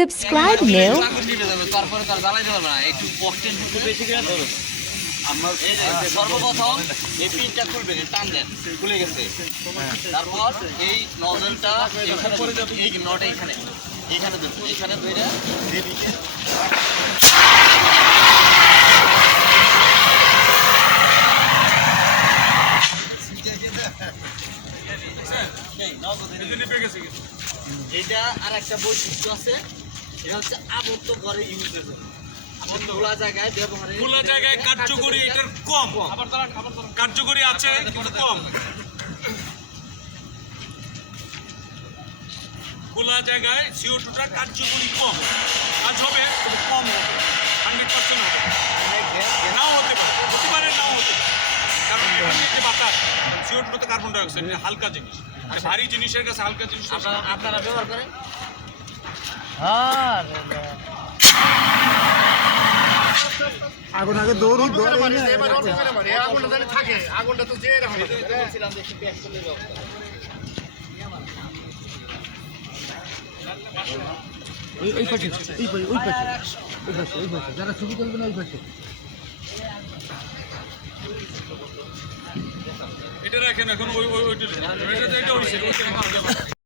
Subscribe now তারপরে তার জ্বালাইতে পারবে না একটু অক্সিজেন একটু বেশি করে ধরো। আমার সর্বপ্রথম এই পিনটা খুলবেন টান দেন খুলে গেছে। তারপর এই নজলটা এখানে এই নট এইখানে এইখানে ধরবেন এইখানে ধরে এদিকে। এটা আর একটা বৈশিষ্ট্য আছে। এটা হচ্ছে আবদ্ধ ঘরে ইউজের জন্য খোলা জায়গায় ব্যবহারে খোলা জায়গায় কার্যকরী এটার কম। কার্যকরী আছে কিন্তু কম। খোলা জায়গায় সিও টুটা কার্যকরী কম। কাজ হবে কম হবে। হান্ড্রেড পার্সেন্ট হবে। নাও হতে পারে। হতে পারে নাও হতে পারে। কারণ এখানে যে বাতাস সিও টুটাতে কার্বন ডাইঅক্সাইড হালকা জিনিস। আর ভারী জিনিসের কাছে হালকা জিনিস আপনারা আপনারা ব্যবহার করেন। আগুন আগে দৌড়ি দৌড়ি বলছিলাম যে একটু ব্যাক করলে ব্যবস্থা ওই ওই পাশে ওই পাশে ওই পাশে ওই পাশে ওই পাশে। যারা ছবি তুলবে না ওই পাশে। এটা রাখেন এখন ওই ওই ওইটা এটা এটা ওইটা